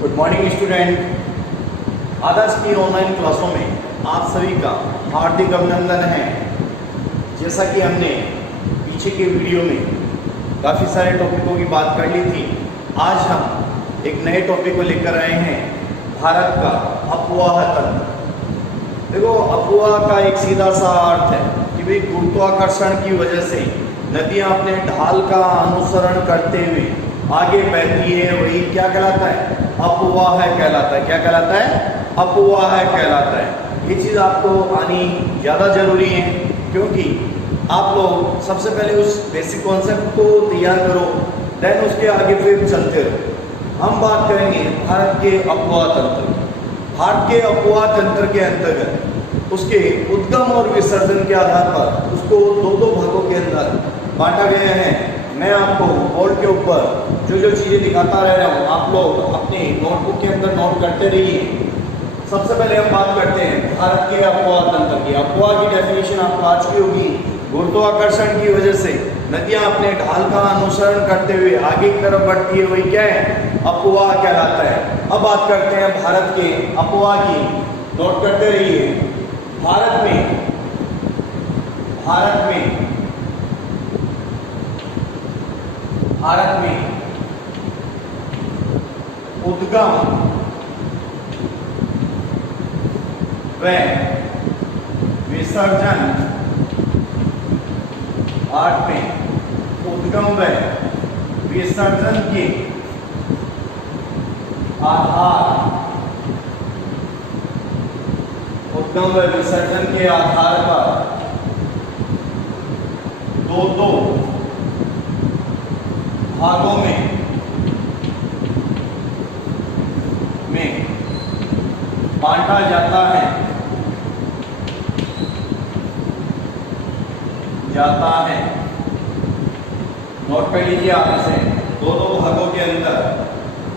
Good morning student. आदर्श की online क्लासों में आप सभी का हार्दिक अभिनंदन है। जैसा कि हमने पीछे के वीडियो में काफ़ी सारे टॉपिकों की बात कर ली थी, आज हम एक नए टॉपिक को लेकर आए हैं, भारत का अपवाह तंत्र। देखो, अपवाह का एक सीधा सा अर्थ है कि भाई गुरुत्वाकर्षण की वजह से नदियाँ अपने ढाल का अनुसरण करते हुए आगे बहती है, वही क्या कहलाता है? अपवाह कहलाता है। क्या कहलाता है? अपवाह कहलाता है। ये चीज़ आपको आनी ज़्यादा जरूरी है, क्योंकि आप लोग सबसे पहले उस बेसिक कॉन्सेप्ट को तैयार करो, देन उसके आगे फिर चलते रहो। हम बात करेंगे भारत के अपवाह तंत्र की। भारत के अपवाह तंत्र के अंतर्गत उसके उद्गम और विसर्जन के आधार पर उसको दो भागों के अंदर बांटा गया है। मैं आपको बोर्ड के ऊपर जो जो चीज़ें दिखाता रह रहा हूँ, आप लोग अपने नोटबुक के अंदर नोट करते रहिए। सबसे पहले हम बात करते हैं भारत के अपवाह तंत्र की। अपवाह की डेफिनेशन आपको आ चुकी होगी। गुरुत्वाकर्षण की वजह से नदियाँ अपने ढाल का अनुसरण करते हुए आगे की तरफ बढ़ती है, वही क्या है? अपवाह कहलाता है। अब बात करते हैं भारत के अपवाह की। नोट करते रहिए। भारत में उद्गम व विसर्जन, भारत में उद्गम व विसर्जन के आधार पर दो भागों में बांटा जाता है। नोट कर लीजिए आप इसे। दो भागों के अंदर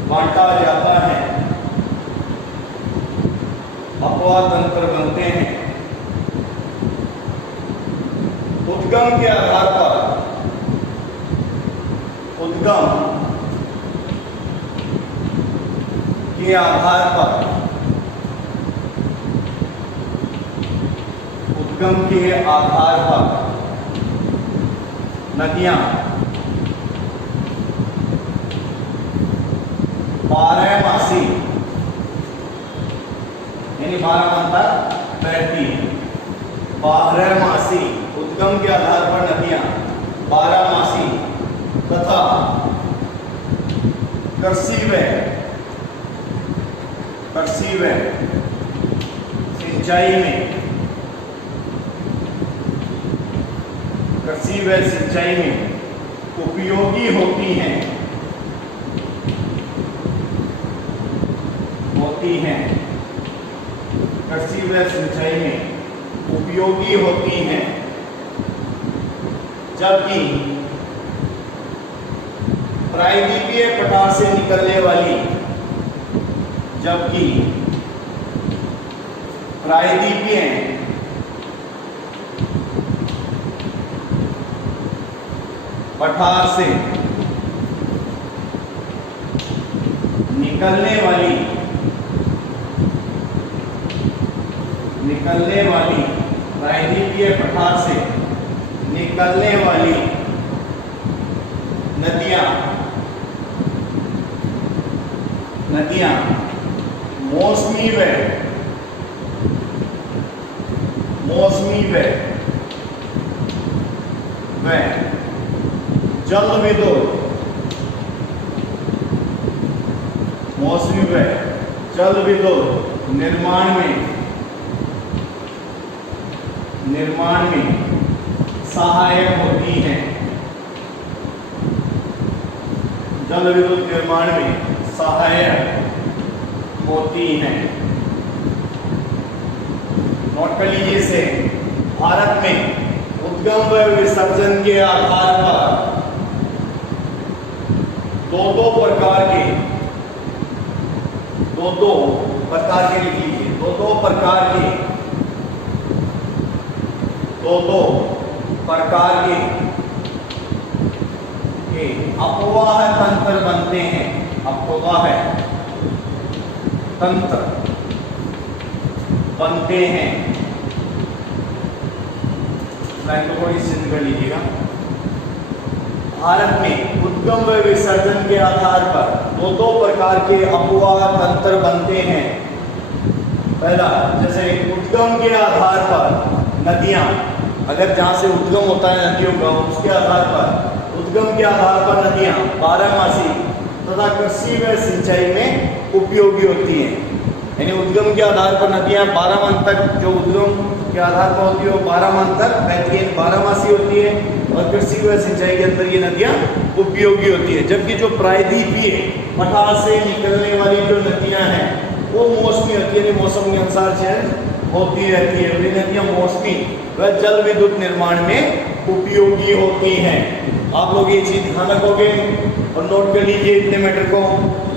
बांटा जाता है, अपवाह तंत्र बनते हैं। उद्गम के आधार पर नदियां 12 तक बहती है। 12 उद्गम के आधार पर नदियां 12 तथा कृषि व सिंचाई में उपयोगी होती हैं। कृषि व सिंचाई में उपयोगी होती हैं, जबकि प्रायद्वीपीय पठार से निकलने वाली पठार से निकलने वाली प्रायद्वीपीय पठार से निकलने वाली नदियां मौसमी व जल विद्युत निर्माण में सहायक होती हैं। जल विद्युत निर्माण में सहायक होती हैं। नोट कर लीजिए इसे। भारत में उद्गम व विसर्जन के आधार पर दो प्रकार के लिख लीजिए। दो प्रकार के अपवाह तंत्र बनते हैं। अपवाह तंत्र बनते हैं। लाइन को थोड़ी सिद्ध कर लीजिएगा। भारत में उद्गम व विसर्जन के आधार पर दो प्रकार के अपवाह तंत्र बनते हैं। पहला, जैसे उद्गम के आधार पर नदियां, अगर जहां से उद्गम होता है नदियों का, उसके आधार पर उद्गम के आधार पर नदियां बारहमासी तथा कृषि व सिंचाई में उपयोगी होती हैं। यानी उद्गम के आधार पर नदियां 12 माह तक, जो उद्गम के आधार पर होती है वो 12 माह तक बहती है, 12मासी होती है, और कृषि व सिंचाई के अंदर ये नदियां उपयोगी होती है। जबकि जो प्रायद्वीपीय पठार से निकलने वाली जो नदियां हैं वो मौसमी होती है, मौसम के अनुसार चेंज होती रहती है। वे नदियां मौसमी व जल विद्युत निर्माण में उपयोगी होती हैं। आप लोग ये चीज ध्यान रखोगे और नोट कर लीजिए इतने मैटर को।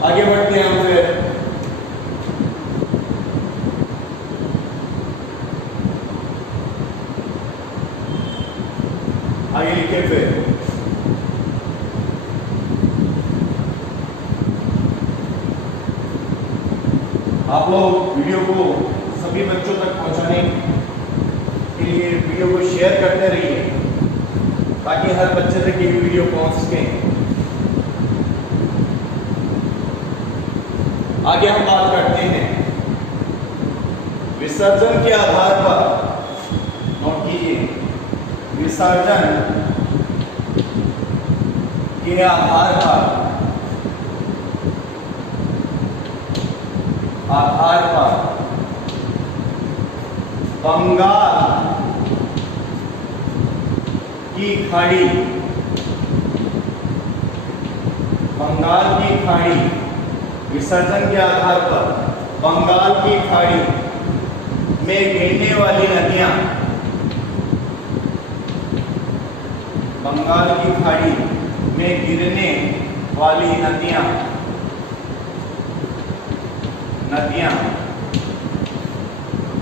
आगे बढ़ते हैं हम फिर। आगे लिखे फिर। आप लोग वीडियो को सभी बच्चों तक पहुंचाने के लिए वीडियो को शेयर करते रहिए, ताकि हर बच्चे तक ये वीडियो पहुंच सके। आगे हम बात करते हैं विसर्जन के आधार पर। नोट कीजिए, विसर्जन के आधार पर बंगाल की खाड़ी, बंगाल की खाड़ी, विसर्जन के आधार पर बंगाल की खाड़ी में गिरने वाली नदियां, बंगाल की खाड़ी में गिरने वाली नदियां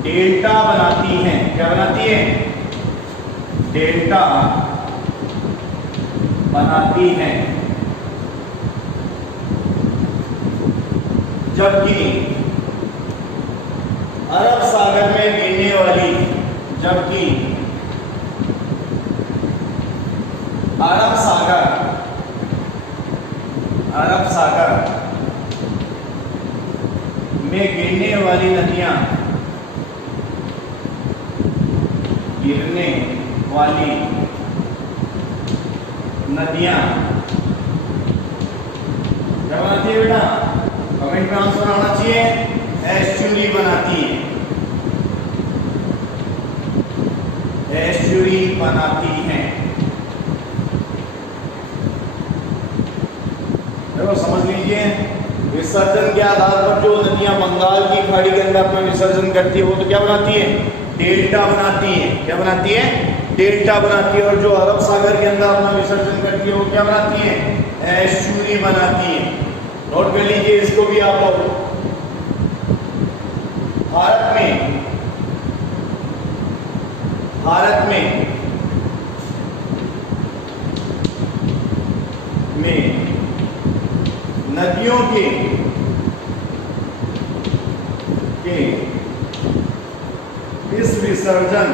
डेल्टा बनाती हैं। क्या बनाती है? डेल्टा बनाती हैं। जबकि अरब सागर में गिरने वाली, जबकि अरब सागर में गिरने वाली नदियां, गिरने वाली नदियां क्या बनाती है बेटा? कमेंट में आंसर आना चाहिए। एस्चुरी बनाती है, एस्चुरी बनाती है। देखो समझ लीजिए, विसर्जन के आधार पर जो नदियां बंगाल की खाड़ी के अंदर अपना विसर्जन करती है वो तो क्या बनाती है? डेल्टा बनाती है। क्या बनाती है? डेल्टा बनाती है। और जो अरब सागर के अंदर अपना विसर्जन करती है वो क्या बनाती है? एस्चुरी बनाती है। नोट कर लीजिए इसको भी आप लोग। भारत में नदियों के इस विसर्जन,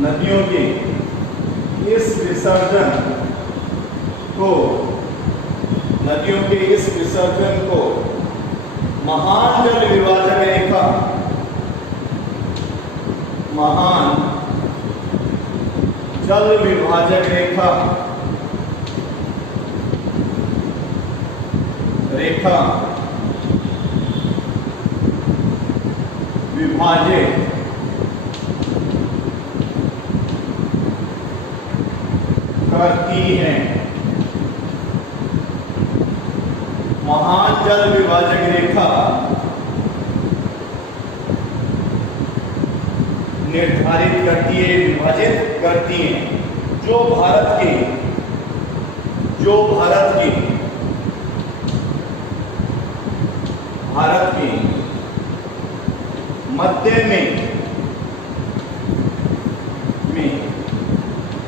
नदियों के इस विसर्जन को, नदियों के इस विसर्जन को महान जल विभाजक रेखा, महान जल विभाजक रेखा विभाजित करती है। महान जल विभाजक रेखा निर्धारित करती है, विभाजित करती है। जो भारत के मध्य में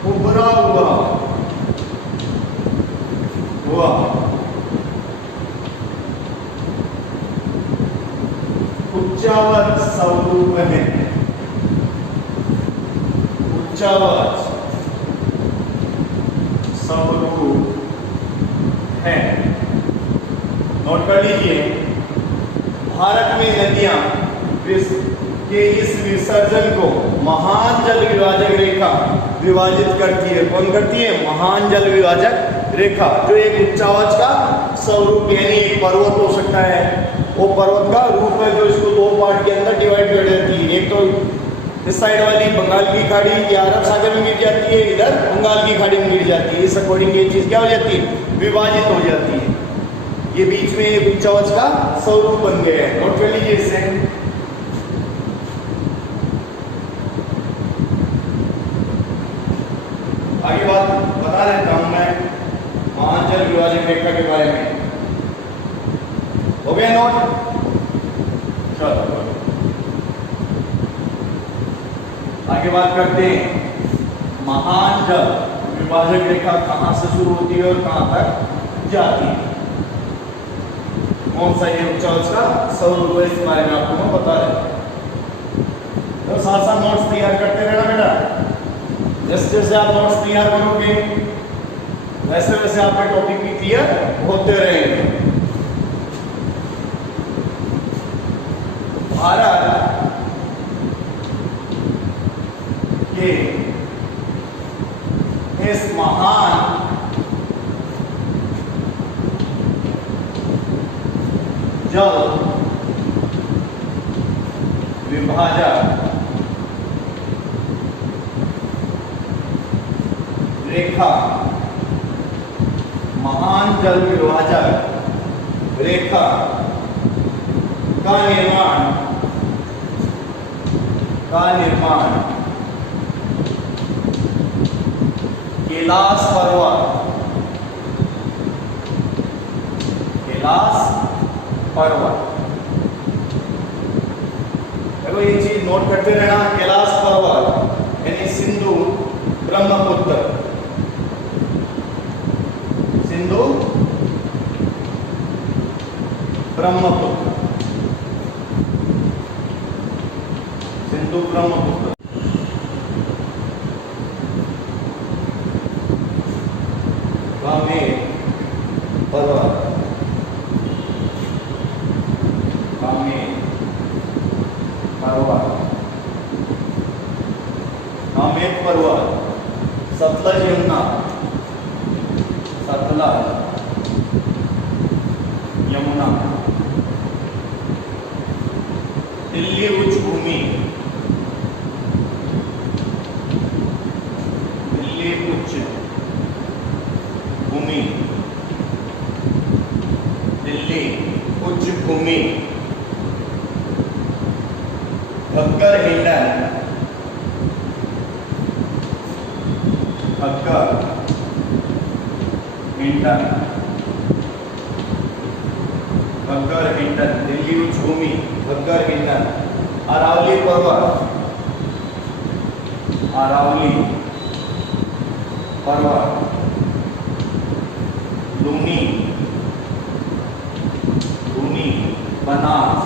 उभरा हुआ उच्चावच स्वरूप है, उच्चावच स्वरूप है। नोट कर लीजिए, भारत में नदियां के इस विसर्जन को महान जल विभाजक रेखा विभाजित करती है। कौन करती है? महान जल विभाजक रेखा, जो एक उच्चावच का स्वरूप यानी एक पर्वत हो सकता है, वो पर्वत का रूप है जो इसको दो पार्ट के अंदर डिवाइड कर देती है। एक तो इस साइड वाली बंगाल की खाड़ी या अरब सागर में गिर जाती है, इधर बंगाल की खाड़ी में गिर जाती है। इस अकॉर्डिंग ये चीज क्या हो जाती है? विभाजित हो जाती है। ये बीच में एक उच्चावच का स्वरूप बन गया है। नोट कर लीजिए इसे। आगे बात बता देता हूं मैं महान जल विभाजक रेखा के बारे में। हो गया नोट? चलो आगे बात करते हैं। महान जल विभाजक रेखा कहां से शुरू होती है और कहां तक जाती है? कौन सा ये उच्चावच का स्वरूप है, इस बारे में आपको मैं बता रहे। तो साथ साथ नोट्स तैयार करते रहना बेटा। जैसे जैसे आप नोट्स तैयार करोगे वैसे वैसे आपके टॉपिक भी क्लियर होते रहेंगे। भारत के इस महान जल विभाजक रेखा, महान जल विभाजक रेखा का निर्माण कैलाश पर्वत। देखो ये चीज नोट करते रहना। कैलाश पर्वत यानी सिंधु ब्रह्मपुत्र, सिंधु ब्रह्मपुत्र, सिंधु ब्रह्मपुत्र। कामेर पर्वत, कामेर पर्वत, कामेर पर्वत, सतलज यमुना, सतलज यमुना, दिल्ली उच्च भूमि, दिल्ली उच्च भूमि, दिल्ली उच्च भूमि, घग्गर हिंडन, घग्गर हिंडन, घग्गर हिंडन, दिल्ली उच्च भूमि, घग्गर हिंडन, अरावली पर्वत, अरावली पर्वत, लूनी, लूनी, बनास।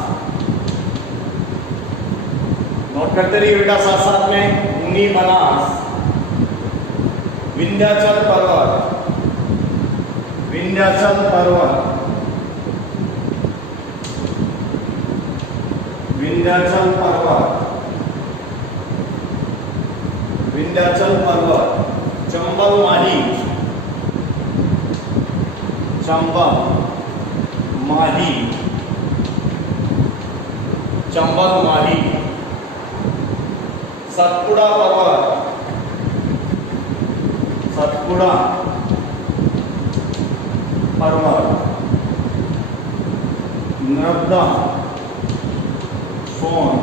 नोट करते रहिए बेटा साथ साथ में। लूनी, बनास, विंध्याचल पर्वत, विंध्याचल पर्वत, विंध्याचल पर्वत, विंध्याचल पर्वत, चंबल माही, चंबल माही, चंबल माही, सतपुड़ा पर्वत, सतपुड़ा पर्वत, नर्मदा सोन,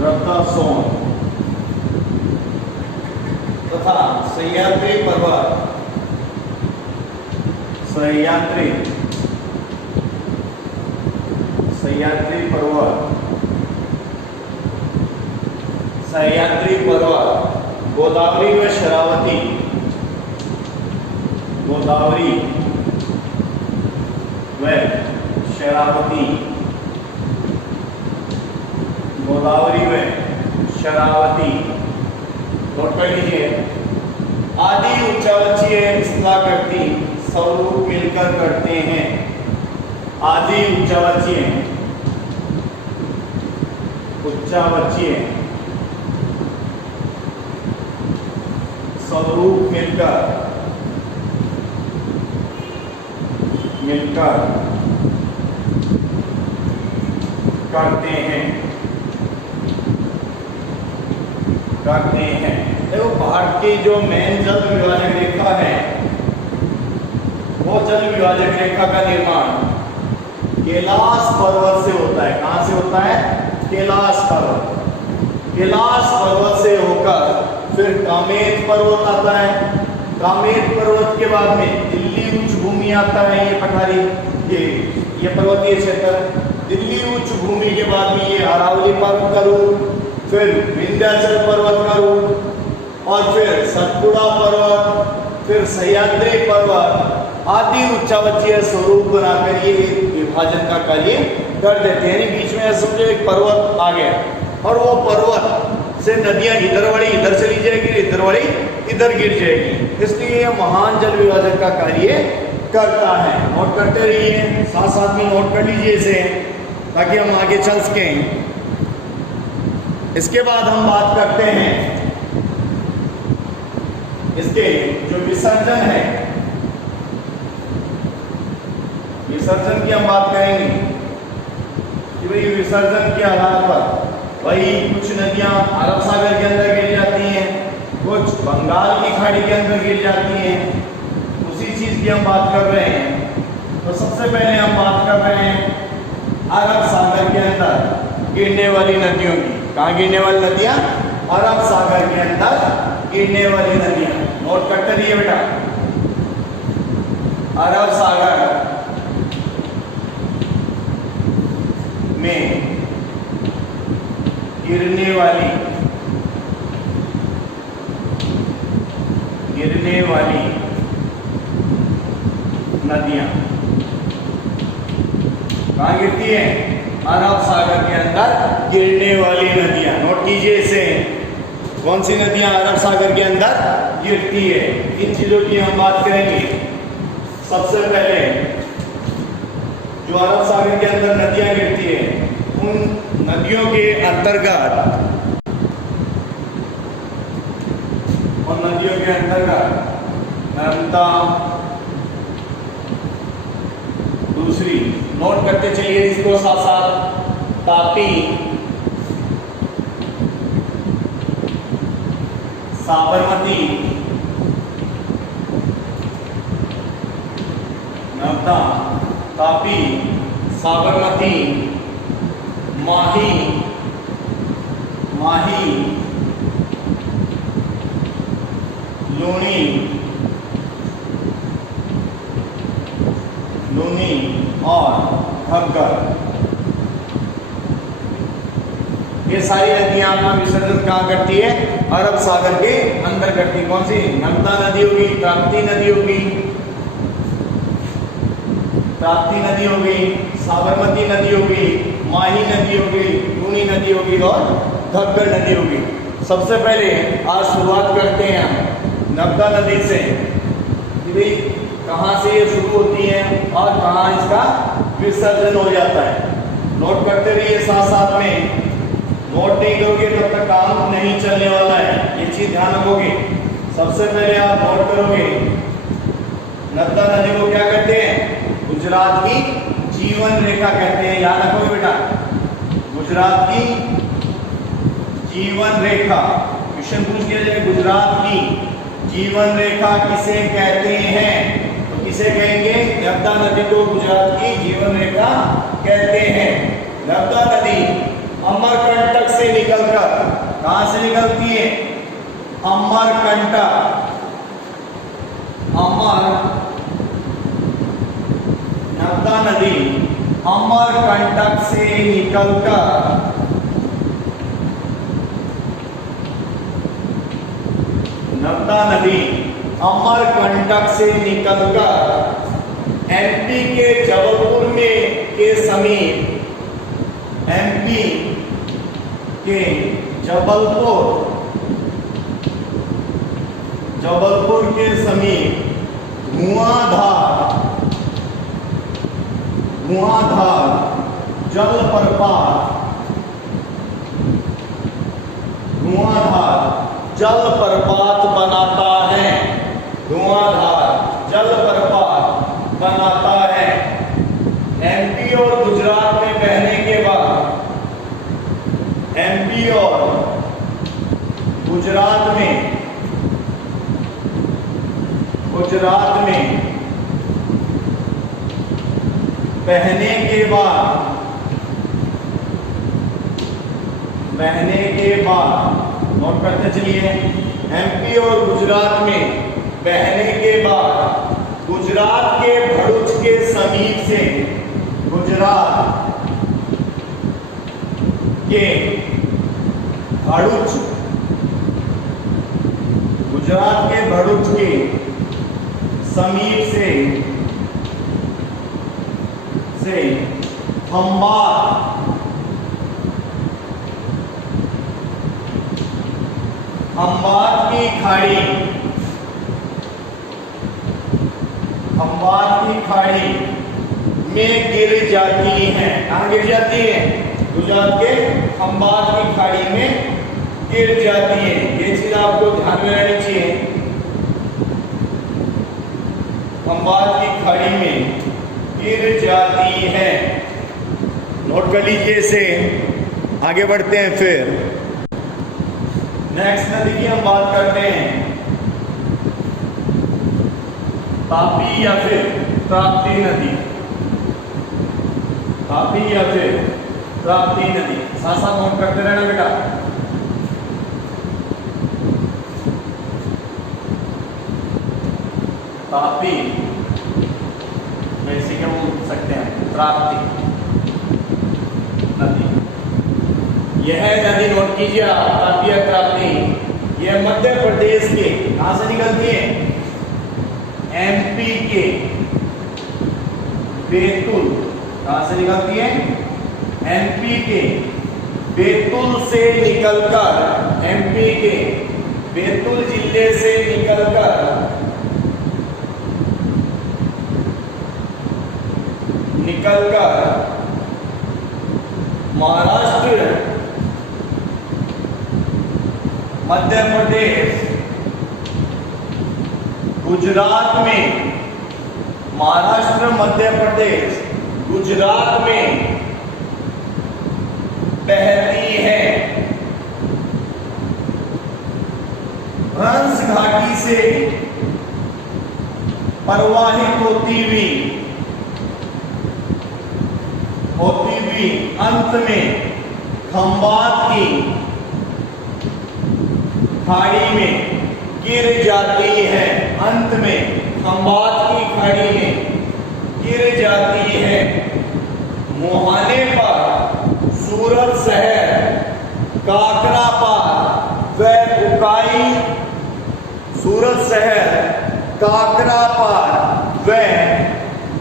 नर्मदा सोन तथा सह्याद्री पर्वत, सह्याद्री, सह्याद्री पर्वत, सह्याद्री पर्वत, गोदावरी व शरावती, गोदावरी व शरावती, गोदावरी में शरावती, नोट कर लीजिए। आदि उच्चावचीय इस्तेमाल करती स्वरूप मिलकर करते हैं। आदि उच्चावचीय स्वरूप मिलकर करते हैं। देखो भारत की जो मेन जल विभाजक रेखा है, वो जल विभाजक रेखा का निर्माण कैलाश पर्वत से होता है। कहां से होता है? कैलाश पर्वत से होकर फिर कामेत पर्वत आता है। कामेत पर्वत के बाद में दिल्ली उच्च भूमि आता है। ये पठारी, ये पर्वतीय क्षेत्र। दिल्ली उच्च भूमि के बाद में ये अरावली पर्वत का रूप, फिर विंध्याचल पर्वत का रूप, और फिर सतपुड़ा पर्वत, फिर सह्याद्री पर्वत आदि उच्चावचीय स्वरूप बनाकर ये विभाजन का कार्य कर देते हैं। बीच में समझो एक पर्वत आ गया और वो पर्वत से नदियां इधर वाली इधर चली जाएगी, इधर वाली इधर गिर जाएगी। इसलिए ये महान जल विभाजन का कार्य करता है। नोट करते रहिए, साथ साथ में नोट कर लीजिए इसे, ताकि हम आगे चल सकें। इसके बाद हम बात करते हैं इसके जो विसर्जन है, विसर्जन की हम बात करेंगे कि भाई विसर्जन के आधार पर वही कुछ नदियां अरब सागर के अंदर गिर जाती हैं, कुछ बंगाल की खाड़ी के अंदर गिर जाती हैं। उसी चीज की हम बात कर रहे हैं। तो सबसे पहले हम बात कर रहे हैं अरब सागर के अंदर गिरने वाली नदियों की। कहाँ गिरने वाली नदियां? अरब सागर के अंदर गिरने वाली नदियां। नोट करते रहिए बेटा। अरब सागर में गिरने वाली नदियां कहाँ गिरती है? अरब सागर के अंदर गिरने वाली नदियां। नोट कीजिए इसे। कौन सी नदियां अरब सागर के अंदर गिरती है? इन चीजों की हम बात करेंगे। सबसे पहले जो अरब सागर के अंदर नदियां गिरती है, उन नदियों के अंतर्गत नर्मदा, दूसरी नोट करते चलिए इसको साथ साथ, तापी, साबरमती, नर्मदा, तापी, साबरमती, माही, लूनी और घग्गर। ये सारी नदियां अपना विसर्जन कहाँ करती है? अरब सागर के अंदर करती है। कौन सी? नर्मदा नदी होगी, ताप्ती नदी होगी, साबरमती नदी होगी, माही नदी होगी, लूनी नदी होगी और घग्गर नदी होगी। सबसे पहले आज शुरुआत करते हैं हम नर्मदा नदी से। कहाँ से ये शुरू होती है और कहाँ इसका विसर्जन हो जाता है। नोट करते रहिए साथ साथ में। नोट नहीं करोगे तब तक काम नहीं चलने वाला है, ये चीज ध्यान रखोगे। सबसे पहले आप नोट करोगे, नर्मदा नदी को क्या कहते हैं? गुजरात की जीवन रेखा कहते हैं। याद रखोगे बेटा, गुजरात की जीवन रेखा। क्वेश्चन पूछ लिया जाए, गुजरात की जीवन रेखा किसे कहते हैं? तो किसे कहेंगे? नर्मदा नदी को गुजरात की जीवन रेखा कहते हैं। नर्मदा नदी अमरकंटक से निकलकर, कहां से निकलती है? अमरकंटक। नर्मदा नदी अमरकंटक से निकलकर नर्मदा नदी अमरकंटक से निकलकर एमपी के जबलपुर में के समीप, एमपी के जबलपुर के समीप धुआंधार जलप्रपात बनाता है। एमपी और गुजरात में बहने के बाद, एमपी और गुजरात में बहने के बाद नोट करते चलिए, एमपी और गुजरात में बहने के बाद गुजरात के भरूच के समीप से, गुजरात के भरूच के समीप से खंबात की खाड़ी में गिर जाती है। कहाँ गिर जाती है? गुजरात के खंबात की खाड़ी में गिर जाती है। ये चीज आपको ध्यान में रहनी चाहिए। खंबात की खाड़ी में गिर जाती है। नोट कर लीजिए इसे। आगे बढ़ते हैं। फिर नेक्स्ट नदी की हम बात करते हैं, तापी या फिर ताप्ती नदी। तापी या फिर ताप्ती नदी, साथ साथ नोट करते रहना बेटा। तापी वैसे क्या बोल सकते हैं, ताप्ती नदी। यह नदी नोट कीजिए आप, तापी या ताप्ती, यह मध्य प्रदेश के कहां से निकलती है? एमपी के बैतूल। कहां से निकलती है? एमपी के बैतूल से निकलकर, एमपी के बैतूल जिले से निकलकर महाराष्ट्र, मध्य प्रदेश, गुजरात में, महाराष्ट्र, मध्य प्रदेश, गुजरात में बहती है। हंस घाटी से प्रवाहित होती हुई अंत में खंबात की खाड़ी में गिर जाती है। अंत में खंबात की खाड़ी में गिर जाती है। मुहाने पर, सूरत शहर, काकरापार व उकाई, सूरत शहर, काकरापार व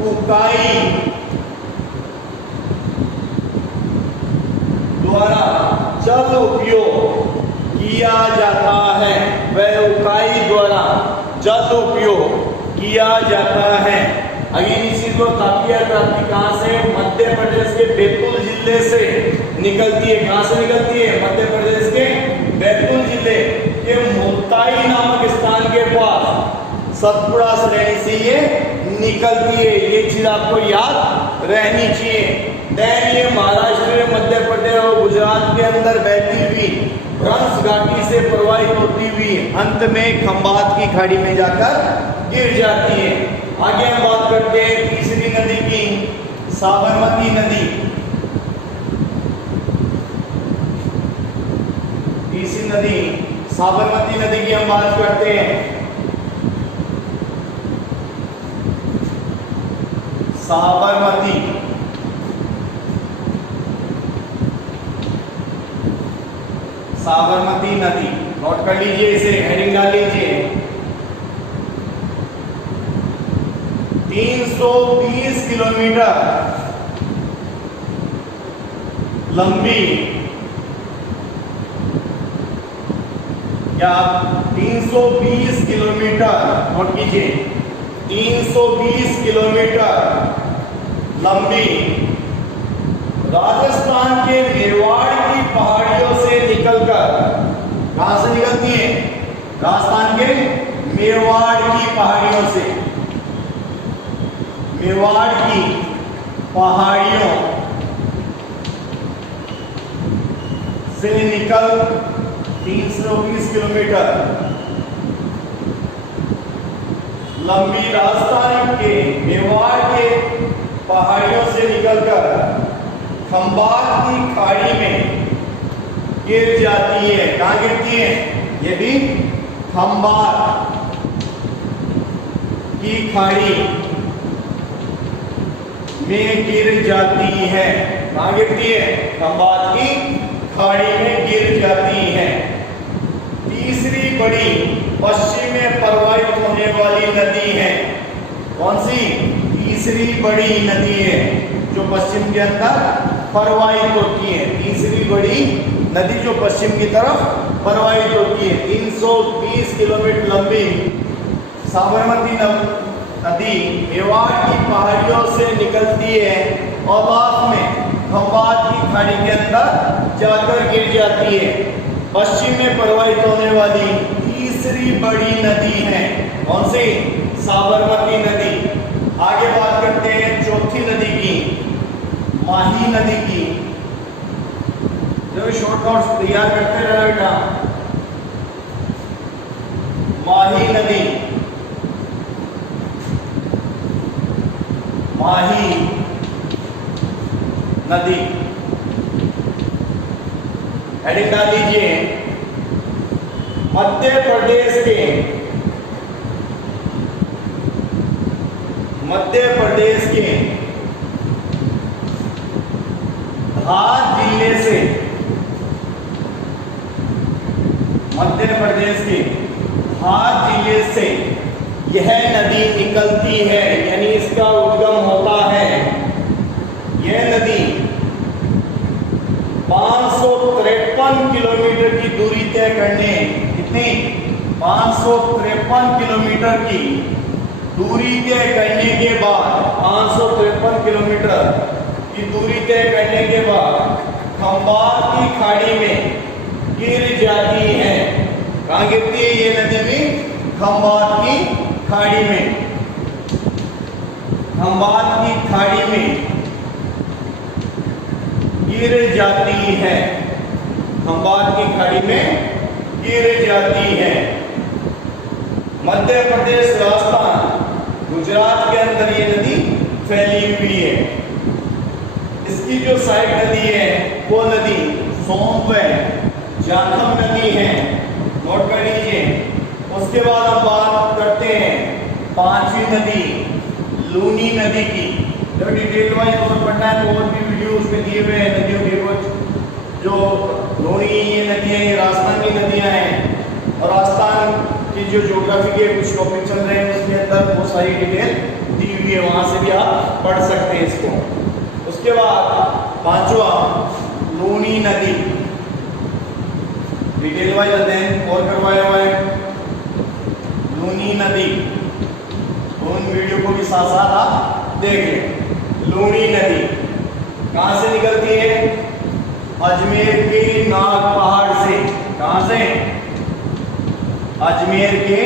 उकाई द्वारा जल उपयोग किया जाता है। वह उकाई द्वारा जल उपयोग किया जाता है। अगली चीज को तापी या ताप्ती कहां से? मध्य प्रदेश के बैतूल जिले से निकलती है। कहां से निकलती है? मध्य प्रदेश के बैतूल जिले के मुल्ताई नामक स्थान के पास सतपुड़ा श्रेणी से ये निकलती है। ये चीज आपको याद रहनी चाहिए। देन ये महाराष्ट्र, मध्य प्रदेश और गुजरात के अंदर बहती हुई हंस घाटी से प्रवाहित होती हुई अंत में खंबात की खाड़ी में जाकर गिर जाती है। आगे हम बात करते हैं तीसरी नदी की, साबरमती नदी। तीसरी नदी साबरमती नदी की हम बात करते हैं। साबरमती साबरमती नदी, नोट कर लीजिए इसे, हेडिंग डाल लीजिए। 320 किलोमीटर लंबी या 320 किलोमीटर, नोट कीजिए 320 किलोमीटर लंबी राजस्थान के मेवाड़ की पहाड़ियों से निकलकर, कहां से निकलती है? राजस्थान के मेवाड़ की पहाड़ियों से, मेवाड़ की पहाड़ियों से निकल 320 किलोमीटर लंबी राजस्थान के मेवाड़ के पहाड़ियों से निकलकर खंबात की खाड़ी में गिर जाती है। कहां गिरती है? ये भी खंबात की खाड़ी में गिर जाती है। कहां गिरती है? खंबात की खाड़ी में गिर जाती है। तीसरी बड़ी पश्चिम में प्रवाहित होने वाली नदी है, कौन सी? तीसरी बड़ी नदी है जो पश्चिम के अंदर प्रवाहित होती है। तीसरी बड़ी नदी जो पश्चिम की तरफ प्रवाहित होती है। 320 किलोमीटर लंबी साबरमती नदी मेवाड़ की पहाड़ियों से निकलती है और बाद में खंबात की खाड़ी के अंदर जाकर गिर जाती है। पश्चिम में प्रवाहित होने वाली तीसरी बड़ी नदी है, कौन सी? साबरमती नदी। आगे बात करते हैं चौथी नदी की, माही नदी की। जो शॉर्ट नोट्स तैयार करते रहना बेटा। माही नदी, माही नदी हेडिंग डाल दीजिए। मध्य प्रदेश के धार जिले से, मध्य प्रदेश के धार जिले से यह नदी निकलती है, यानी इसका उद्गम होता है। यह नदी 553 किलोमीटर की दूरी तय करने, कितनी? 553 किलोमीटर की दूरी तय करने के बाद, 553 किलोमीटर की दूरी तय करने के बाद खंबात की खाड़ी में गिर जाती है। कहां गिरती है ये नदी भी? खंबात की खाड़ी में, खंबात की खाड़ी में गिर जाती है। खंबात की खाड़ी में गिर जाती है। मध्य प्रदेश, राजस्थान, गुजरात के अंदर ये नदी फैली हुई है। इसकी जो साइड नदी है वो नदी सोम्प है, जाखम नदी है, नोट कर लीजिए। उसके बाद हम बात करते हैं पांचवी नदी, लूनी नदी की। जब डिटेल वाइज और पढ़ना है तो और भी वीडियो उसमें दिए हुए हैं नदियों के कुछ। जो लूनी ये नदियाँ, ये राजस्थान की नदियाँ हैं और राजस्थान की जो ज्योग्राफी के कुछ टॉपिक चल रहे हैं उसके अंदर बहुत सारी डिटेल दी हुई है, वहां से भी आप पढ़ सकते हैं इसको। उसके बाद पांचवा लूनी नदी, डिटेल वाइज अध्ययन और करवाया हुआ है लूनी नदी। उन वीडियो को भी साथ साथ आप देख लें। लूनी नदी कहां से निकलती है? अजमेर के नाग पहाड़ से। कहां से? अजमेर के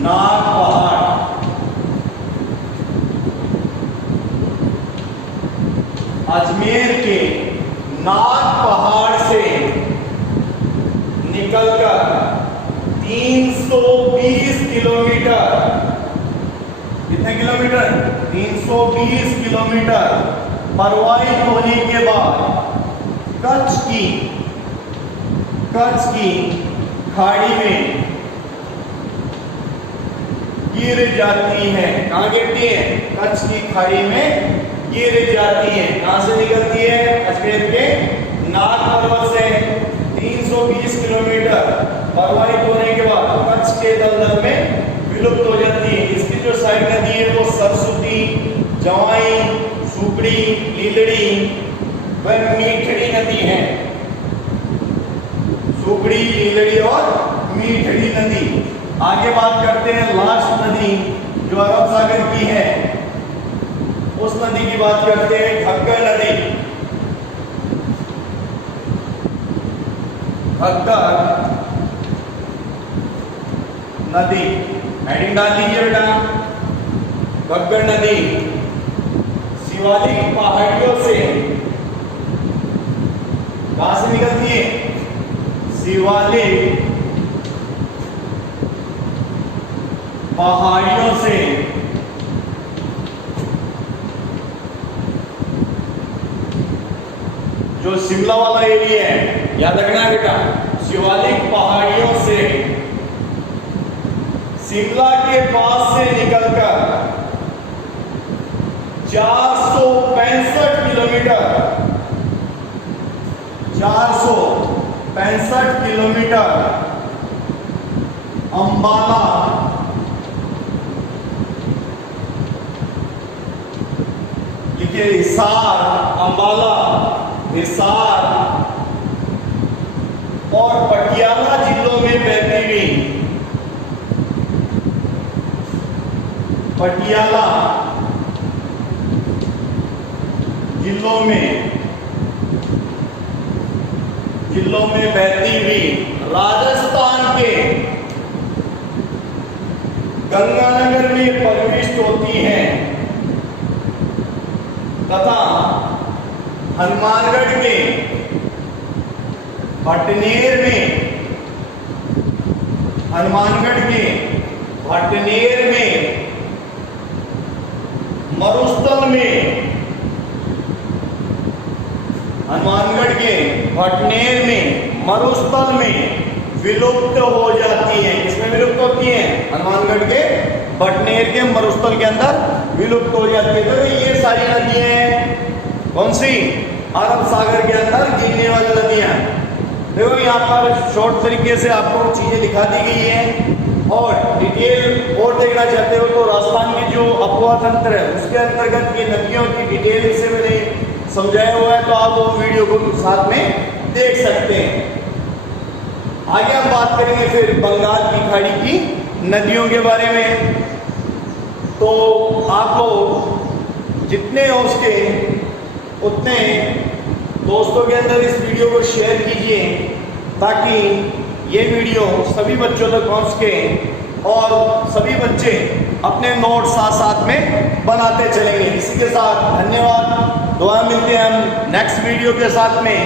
नाग पहाड़, अजमेर के नाग पहाड़ से निकलकर 320 किलोमीटर, कितने किलोमीटर? 320 किलोमीटर प्रवाहित होने के बाद कच्छ की खाड़ी में गिर जाती है। कहां गिरती है? कच्छ की खाड़ी में गिर जाती है। कहां से निकलती है? अजमेर के नाग पर्वत से 320 किलोमीटर प्रवाहित होने के बाद कच्छ के दलदल में विलुप्त हो जाती है। इसकी जो साइड नदी है वो सरस्वती, जवाई, सुगड़ी, लीलड़ी व मीठड़ी नदी है। सुगड़ी, लीलड़ी और मीठड़ी नदी। आगे बात करते हैं लास्ट नदी जो अरब सागर की है, उस नदी की बात करते हैं, घग्गर नदी। घग्गर नदी, हेडिंग डाल लीजिए बेटा। घग्गर नदी शिवालिक पहाड़ियों से, कहां से निकलती है? शिवालिक पहाड़ियों से जो शिमला वाला एरिया है, याद रखना बेटा, शिवालिक पहाड़ियों से शिमला के पास से निकलकर 465 किलोमीटर 465 किलोमीटर अंबाला लिखिए, हिसार, अंबाला, हिसार और पटियाला जिलों में बहती हुई, पटियाला जिलों में बहती हुई राजस्थान के गंगानगर में प्रविष्ट होती है तथा हनुमानगढ़ के भटनेर में मरुस्थल में, हनुमानगढ़ के भटनेर में मरुस्थल में विलुप्त हो जाती है। किसमें विलुप्त होती है? हनुमानगढ़ के भटनेर के मरुस्थल के अंदर विलुप्त हो जाती है। तो ये सारी नदियां हैं कौन सी? अरब सागर के अंदर गिरने वाली नदियां। देखो यहाँ पर शॉर्ट तरीके से आपको चीजें दिखा दी गई है, और डिटेल और देखना चाहते हो तो राजस्थान की जो अपवा तंत्र है उसके अंतर्गत ये नदियों की डिटेल से मैंने समझाया हुआ है, तो आप वो वीडियो को साथ में देख सकते हैं। आगे हम बात करेंगे फिर बंगाल की खाड़ी की नदियों के बारे में। तो आप लोग जितने हो सके उतने दोस्तों के अंदर इस वीडियो को शेयर कीजिए, ताकि ये वीडियो सभी बच्चों तक पहुंच सके और सभी बच्चे अपने नोट साथ साथ में बनाते चलेंगे। इसी के साथ धन्यवाद, दुआ मिलते हैं हम नेक्स्ट वीडियो के साथ में।